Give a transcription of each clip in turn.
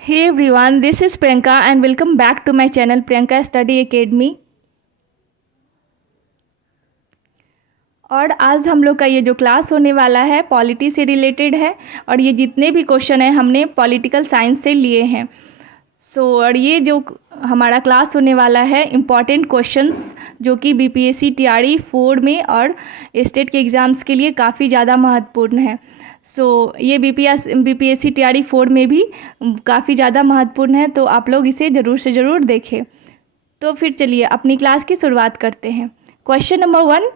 Hey everyone, this is Priyanka and welcome back to my channel Priyanka Study Academy। और आज हम लोग का ये जो क्लास होने वाला है पॉलिटी से रिलेटेड है और ये जितने भी क्वेश्चन हैं हमने पॉलिटिकल साइंस से लिए हैं। और ये जो हमारा क्लास होने वाला है इम्पॉर्टेंट क्वेश्चंस जो कि बीपीएससी टीआरई 4 में और स्टेट के एग्ज़ाम्स के लिए काफ़ी ज़्यादा महत्वपूर्ण है। ये बीपीएससी टीआरई 4 में भी काफ़ी ज़्यादा महत्वपूर्ण है, तो आप लोग इसे ज़रूर से ज़रूर देखें। तो फिर चलिए अपनी क्लास की शुरुआत करते हैं। क्वेश्चन नंबर 1,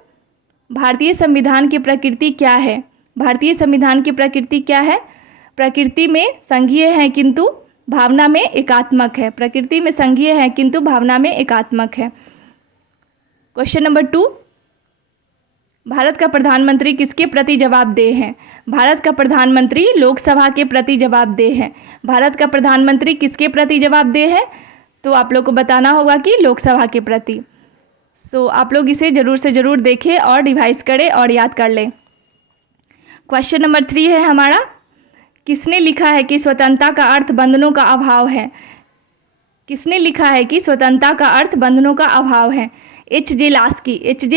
भारतीय संविधान की प्रकृति क्या है? भारतीय संविधान की प्रकृति क्या है? प्रकृति में संघीय है किंतु भावना में एकात्मक है। प्रकृति में संघीय है किंतु भावना में एकात्मक है। क्वेश्चन नंबर 2, भारत का प्रधानमंत्री किसके प्रति जवाबदेह है? भारत का प्रधानमंत्री लोकसभा के प्रति जवाबदेह है। भारत का प्रधानमंत्री किसके प्रति जवाबदेह है? तो आप लोग को बताना होगा कि लोकसभा के प्रति। आप लोग इसे ज़रूर से ज़रूर देखें और रिवाइज करें और याद कर लें। क्वेश्चन नंबर 3 है हमारा, किसने लिखा है कि स्वतंत्रता का अर्थ बंधनों का अभाव है? किसने लिखा है कि स्वतंत्रता का अर्थ बंधनों का अभाव है? एच.जे.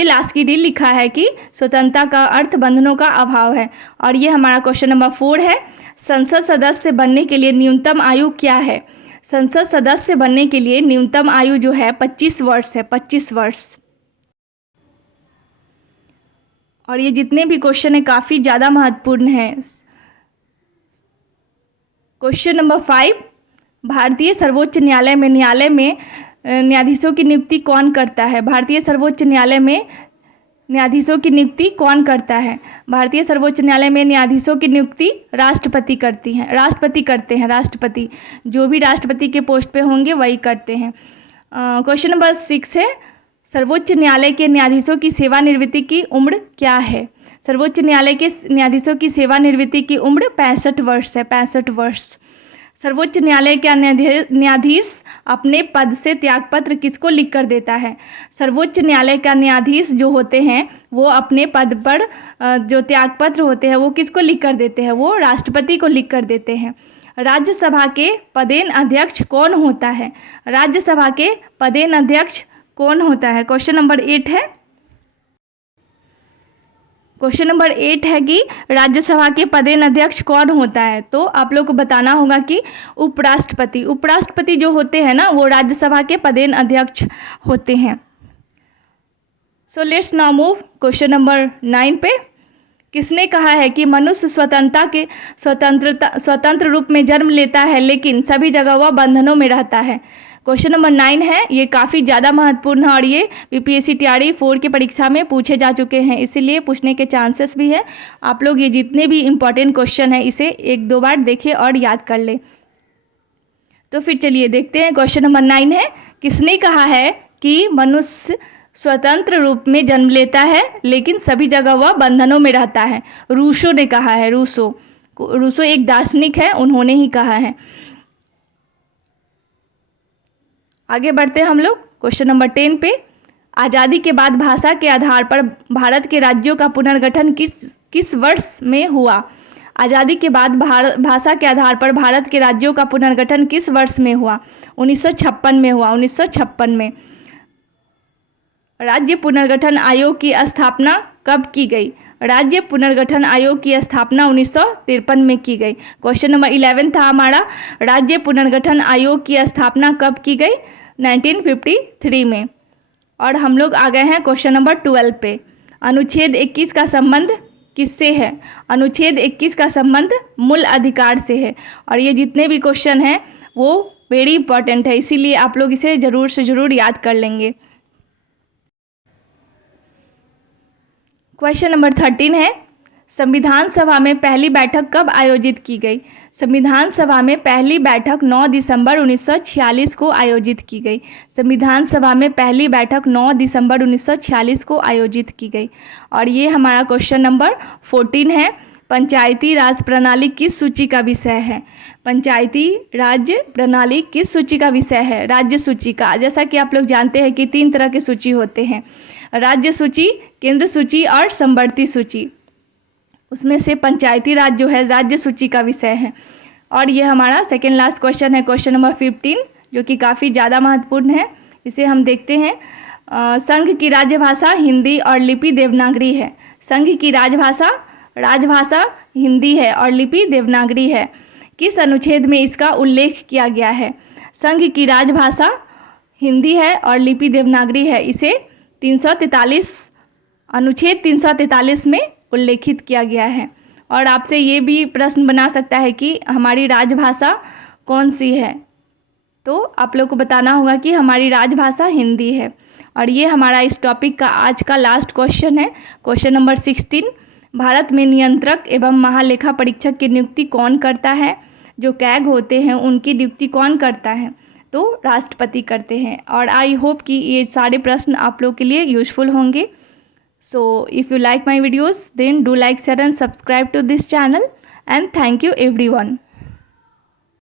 लास्की ने लिखा है कि स्वतंत्रता का अर्थ बंधनों का अभाव है। और ये हमारा क्वेश्चन नंबर 4 है, संसद सदस्य बनने के लिए न्यूनतम आयु क्या है? संसद सदस्य बनने के लिए न्यूनतम आयु जो है 25 वर्ष है, 25 वर्ष। और ये जितने भी क्वेश्चन है काफ़ी ज़्यादा महत्वपूर्ण है। क्वेश्चन नंबर 5, भारतीय सर्वोच्च न्यायालय में न्यायाधीशों की नियुक्ति कौन करता है? भारतीय सर्वोच्च न्यायालय में न्यायाधीशों की नियुक्ति कौन करता है? भारतीय सर्वोच्च न्यायालय में न्यायाधीशों की नियुक्ति राष्ट्रपति करते हैं। राष्ट्रपति जो भी राष्ट्रपति के पोस्ट पे होंगे वही करते हैं। क्वेश्चन नंबर 6 है, सर्वोच्च न्यायालय के न्यायाधीशों की सेवानिवृत्ति की उम्र क्या है? सर्वोच्च न्यायालय के न्यायाधीशों की सेवानिवृत्ति की उम्र 65 वर्ष है, 65 वर्ष। सर्वोच्च न्यायालय का न्यायाधीश अपने पद से त्यागपत्र किसको लिख कर देता है? सर्वोच्च न्यायालय का न्यायाधीश जो होते हैं वो अपने पद पर जो त्यागपत्र होते हैं वो किसको लिख कर देते हैं? वो राष्ट्रपति को लिख कर देते हैं। राज्यसभा के पदेन अध्यक्ष कौन होता है? राज्यसभा के पदेन अध्यक्ष कौन होता है? क्वेश्चन नंबर 8 है। क्वेश्चन नंबर 8 है कि राज्यसभा के पदेन अध्यक्ष कौन होता है? तो आप लोग को बताना होगा कि उपराष्ट्रपति जो होते हैं ना वो राज्यसभा के पदेन अध्यक्ष होते हैं। Let's now move question number 9 पे। किसने कहा है कि मनुष्य स्वतंत्र रूप में जन्म लेता है लेकिन सभी जगह वह बंधनों में रहता है? क्वेश्चन नंबर 9 है, ये काफ़ी ज़्यादा महत्वपूर्ण है और ये बीपीएससी टीआरई 4 की परीक्षा में पूछे जा चुके हैं, इसीलिए पूछने के चांसेस भी है। आप लोग ये जितने भी इम्पोर्टेंट क्वेश्चन हैं इसे 1-2 बार देखें और याद कर लें। तो फिर चलिए देखते हैं। क्वेश्चन नंबर 9 है, किसने कहा है कि मनुष्य स्वतंत्र रूप में जन्म लेता है लेकिन सभी जगह वह बंधनों में रहता है? रूसो ने कहा है। रूसो एक दार्शनिक है, उन्होंने ही कहा है। आगे बढ़ते हैं हम लोग क्वेश्चन नंबर 10 पे। आज़ादी के बाद भाषा के आधार पर भारत के राज्यों का पुनर्गठन किस वर्ष में हुआ? आज़ादी के बाद भाषा के आधार पर भारत के राज्यों का पुनर्गठन किस वर्ष में हुआ? 1956 में हुआ, 1956 में। राज्य पुनर्गठन आयोग की स्थापना कब की गई? राज्य पुनर्गठन आयोग की स्थापना 1953 में की गई। क्वेश्चन नंबर 11 था हमारा, राज्य पुनर्गठन आयोग की स्थापना कब की गई? 1953 में। और हम लोग आ गए हैं क्वेश्चन नंबर 12 पे। अनुच्छेद 21 का संबंध किससे है? अनुच्छेद 21 का संबंध मूल अधिकार से है। और ये जितने भी क्वेश्चन हैं वो वेरी इंपॉर्टेंट है, इसीलिए आप लोग इसे ज़रूर से ज़रूर याद कर लेंगे। क्वेश्चन नंबर 13 है, संविधान सभा में पहली बैठक कब आयोजित की गई? संविधान सभा में पहली बैठक 9 दिसंबर 1946 को आयोजित की गई। संविधान सभा में पहली बैठक 9 दिसंबर 1946 को आयोजित की गई। और ये हमारा क्वेश्चन नंबर 14 है, पंचायती राज प्रणाली किस सूची का विषय है? पंचायती राज प्रणाली किस सूची का विषय है? राज्य सूची का। जैसा कि आप लोग जानते हैं कि 3 तरह के सूची होते हैं, राज्य सूची, केंद्र सूची और समवर्ती सूची। उसमें से पंचायती राज जो है राज्य सूची का विषय है। और ये हमारा सेकेंड लास्ट क्वेश्चन है, क्वेश्चन नंबर 15, जो कि काफ़ी ज़्यादा महत्वपूर्ण है। इसे हम देखते हैं। संघ की राजभाषा हिंदी और लिपि देवनागरी है। संघ की राजभाषा हिंदी है और लिपि देवनागरी है। किस अनुच्छेद में इसका उल्लेख किया गया है? संघ की राजभाषा हिंदी है और लिपि देवनागरी है, इसे 343 अनुच्छेद 343 में उल्लेखित किया गया है। और आपसे ये भी प्रश्न बना सकता है कि हमारी राजभाषा कौन सी है, तो आप लोग को बताना होगा कि हमारी राजभाषा हिंदी है। और ये हमारा इस टॉपिक का आज का लास्ट क्वेश्चन है, क्वेश्चन नंबर 16। भारत में नियंत्रक एवं महालेखा परीक्षक की नियुक्ति कौन करता है? जो कैग होते हैं उनकी नियुक्ति कौन करता है? तो राष्ट्रपति करते हैं। और आई होप कि ये सारे प्रश्न आप लोग के लिए यूजफुल होंगे। So if you like my videos, then do like, share and subscribe to this channel, and thank you everyone.